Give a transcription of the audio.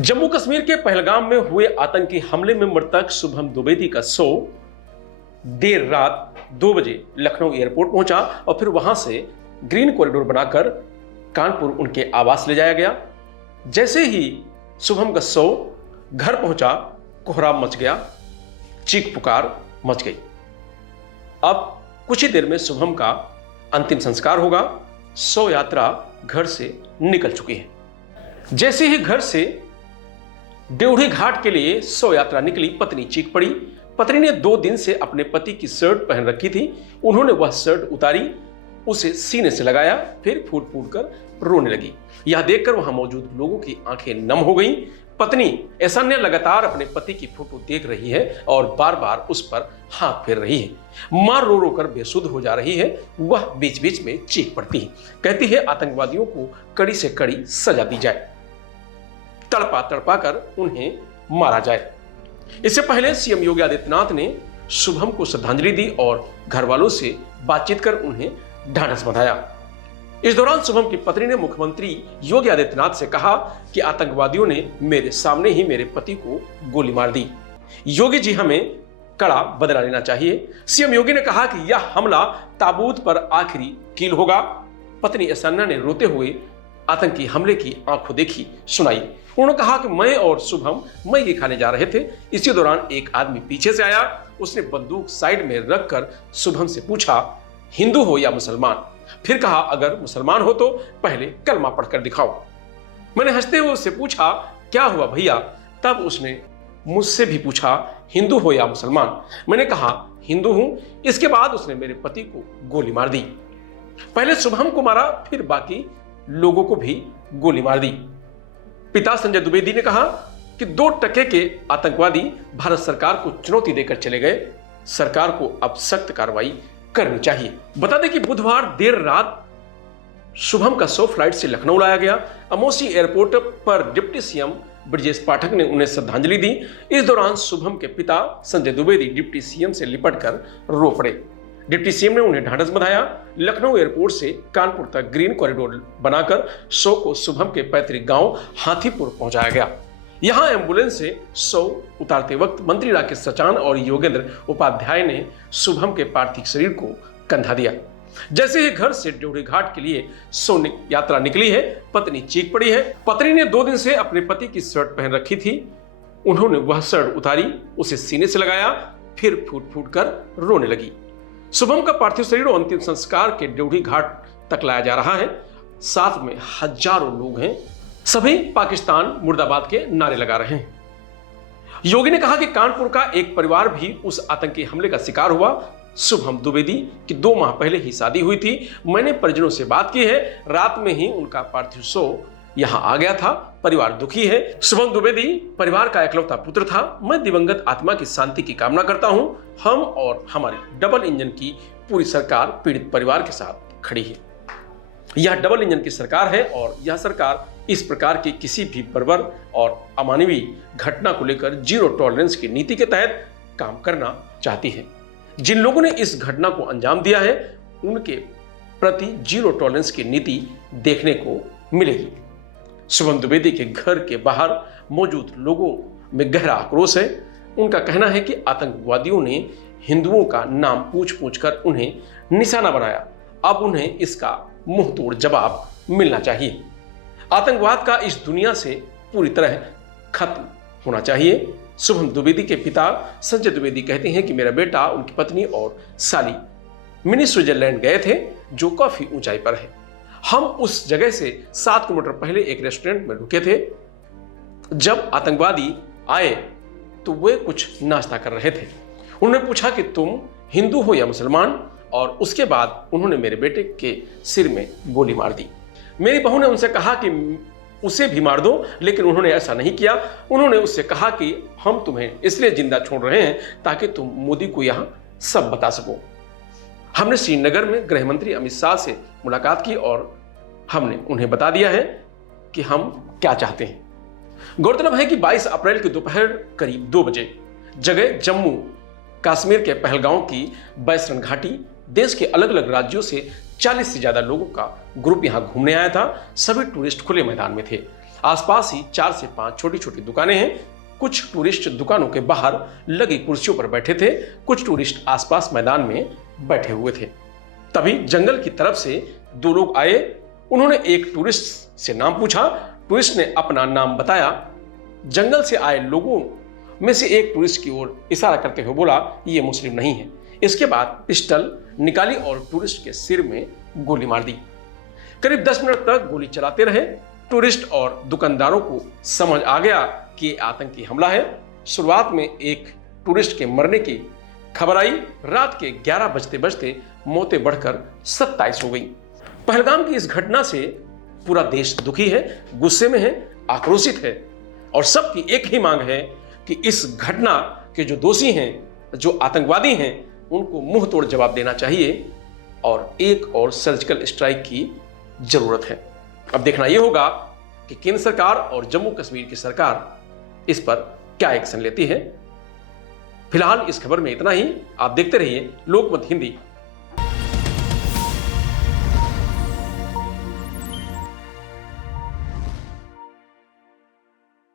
जम्मू कश्मीर के पहलगाम में हुए आतंकी हमले में मृतक शुभम द्विवेदी का शव देर रात 2 बजे लखनऊ एयरपोर्ट पहुंचा और फिर वहां से ग्रीन कॉरिडोर बनाकर कानपुर उनके आवास ले जाया गया। जैसे ही शुभम का शव घर पहुंचा, कोहराम मच गया, चीख पुकार मच गई। अब कुछ ही देर में शुभम का अंतिम संस्कार होगा। शव यात्रा घर से निकल चुकी है। जैसे ही घर से ड्योढ़ी घाट के लिए शव यात्रा निकली, पत्नी चीख पड़ी। पत्नी ने 2 दिन से अपने पति की शर्ट पहन रखी थी। उन्होंने वह शर्ट उतारी, उसे सीने से लगाया, फिर फूट फूट कर रोने लगी। यह देखकर वहां मौजूद लोगों की आंखें नम हो गईं। पत्नी ऐसा लगातार अपने पति की फोटो देख रही है और बार बार उस पर हाथ फेर रही है। मां रो रो कर बेसुध हो जा रही है। वह बीच बीच में चीख पड़ती है, कहती है आतंकवादियों को कड़ी से कड़ी सजा दी जाए, तड़पा तड़पा कर उन्हें मारा जाए। इससे पहले सीएम योगी आदित्यनाथ ने शुभम को श्रद्धांजलि दी और घर वालों से बातचीत कर उन्हें ढांढस बंधाया। इस दौरान शुभम की पत्नी ने मुख्यमंत्री योगी आदित्यनाथ से कहा कि आतंकवादियों ने मेरे सामने ही मेरे पति को गोली मार दी। योगी जी, हमें कड़ा बदला लेना चाहिए। सीएम योगी ने कहा कि यह हमला ताबूत पर आखिरी कील होगा। पत्नी ऐश्वर्या ने रोते हुए आतंकी हमले की आंखों देखी सुनाई। उन्होंने कहा कि मैं और शुभम मैगी खाने जा रहे थे। इसी दौरान एक आदमी पीछे से आया। उसने बंदूक साइड में रखकर शुभम से पूछा, हिंदू हो या मुसलमान? फिर कहा, अगर मुसलमान हो तो पहले कलमा पढ़कर दिखाओ। मैंने हंसते हुए उससे पूछा, क्या हुआ भैया? तब उसने मुझसे भी पूछा, हिंदू हो या मुसलमान? मैंने कहा, हिंदू हूं। इसके बाद उसने मेरे पति को गोली मार दी। पहले शुभम को मारा, फिर बाकी लोगों को भी गोली मार दी। पिता संजय द्विवेदी ने कहा कि 2 टके के आतंकवादी भारत सरकार को चुनौती देकर चले गए। सरकार को अब सख्त कार्रवाई करनी चाहिए। बता दें कि बुधवार देर रात शुभम का शव फ्लाइट से लखनऊ लाया गया। अमौसी एयरपोर्ट पर डिप्टी सीएम ब्रजेश पाठक ने उन्हें श्रद्धांजलि दी। इस दौरान शुभम के पिता संजय द्विवेदी डिप्टी सीएम से लिपटकर रो पड़े। डिप्टी सीएम ने उन्हें ढांढस बंधाया। लखनऊ एयरपोर्ट से कानपुर तक ग्रीन कॉरिडोर बनाकर शव को शुभम के पैतृक गांव हाथीपुर पहुंचाया गया। यहां एम्बुलेंस से शव उतारते वक्त मंत्री राकेश सचान और योगेंद्र उपाध्याय ने शुभम के पार्थिव शरीर को कंधा दिया। जैसे ही घर से ड्योढ़ी घाट के लिए शव यात्रा निकली है, पत्नी चीख पड़ी है। पत्नी ने 2 दिन से अपने पति की शर्ट पहन रखी थी। उन्होंने वह शर्ट उतारी, उसे सीने से लगाया, फिर फूट फूट कर रोने लगी। शुभम का पार्थिव शरीर अंतिम संस्कार के ड्योढ़ी घाट तक लाया जा रहा है। साथ में हजारों लोग हैं। सभी पाकिस्तान मुर्दाबाद के नारे लगा रहे हैं। योगी ने कहा कि कानपुर का एक परिवार भी उस आतंकी हमले का शिकार हुआ। शुभम द्विवेदी की 2 माह पहले ही शादी हुई थी। मैंने परिजनों से बात की है। रात में ही उनका पार्थिव शव यहां आ गया था। परिवार दुखी है। शुभम द्विवेदी परिवार का इकलौता पुत्र था। मैं दिवंगत आत्मा की शांति की कामना करता हूं। हम और हमारी डबल इंजन की पूरी सरकार पीड़ित परिवार के साथ खड़ी है। यह डबल इंजन की सरकार है और यह सरकार इस प्रकार की किसी भी बर्बर और अमानवीय घटना को लेकर जीरो टॉलरेंस की नीति के तहत काम करना चाहती है। जिन लोगों ने इस घटना को अंजाम दिया है, उनके प्रति जीरो टॉलरेंस की नीति देखने को मिलेगी। शुभम द्विवेदी के घर के बाहर मौजूद लोगों में गहरा आक्रोश है। उनका कहना है कि आतंकवादियों ने हिंदुओं का नाम पूछ पूछ कर उन्हें निशाना बनाया। अब उन्हें इसका मुंह तोड़ जवाब मिलना चाहिए। आतंकवाद का इस दुनिया से पूरी तरह खत्म होना चाहिए। शुभम द्विवेदी के पिता संजय द्विवेदी कहते हैं कि मेरा बेटा, उनकी पत्नी और साली मिनी स्विट्जरलैंड गए थे, जो काफी ऊंचाई पर है। हम उस जगह से 7 किलोमीटर पहले एक रेस्टोरेंट में रुके थे। जब आतंकवादी आए तो वे कुछ नाश्ता कर रहे थे। उन्होंने पूछा कि तुम हिंदू हो या मुसलमान, और उसके बाद उन्होंने मेरे बेटे के सिर में गोली मार दी। मेरी बहू ने उनसे कहा कि उसे भी मार दो, लेकिन उन्होंने ऐसा नहीं किया। उन्होंने उससे कहा कि हम तुम्हें इसलिए जिंदा छोड़ रहे हैं ताकि तुम मोदी को यहां सब बता सको। हमने श्रीनगर में गृह मंत्री अमित शाह से मुलाकात की और हमने उन्हें बता दिया है कि हम क्या चाहते हैं। गौरतलब है कि 22 अप्रैल की दोपहर करीब 2 बजे जगह जम्मू कश्मीर के पहलगांव की बैसरन घाटी देश के अलग अलग राज्यों से 40 से ज्यादा लोगों का ग्रुप यहां घूमने आया था। सभी टूरिस्ट खुले मैदान में थे। आसपास ही 4 से 5 छोटी छोटी दुकानें हैं। कुछ टूरिस्ट दुकानों के बाहर लगी कुर्सियों पर बैठे थे, कुछ टूरिस्ट आसपास मैदान में बैठे हुए थे। तभी जंगल की तरफ से 2 लोग आए। उन्होंने एक टूरिस्ट से नाम पूछा। टूरिस्ट ने अपना नाम बताया। जंगल से आए लोगों में से एक टूरिस्ट की ओर इशारा करते हुए बोला, ये मुस्लिम नहीं है। इसके बाद पिस्टल निकाली और टूरिस्ट के सिर में गोली मार दी। करीब 10 मिनट तक गोली चलाते रहे। टूरिस्ट और दुकानदारों को समझ आ गया कि ये आतंकी हमला है। शुरुआत में एक टूरिस्ट के मरने की खबर आई। रात के 11 बजते बजते मौतें बढ़कर 27 हो गई। पहलगाम की इस घटना से पूरा देश दुखी है, गुस्से में है, आक्रोशित है और सबकी एक ही मांग है कि इस घटना के जो दोषी हैं, जो आतंकवादी हैं, उनको मुंह तोड़ जवाब देना चाहिए और एक और सर्जिकल स्ट्राइक की जरूरत है। अब देखना यह होगा कि केंद्र सरकार और जम्मू कश्मीर की सरकार इस पर क्या एक्शन लेती है। फिलहाल इस खबर में इतना ही। आप देखते रहिए लोकमत हिंदी।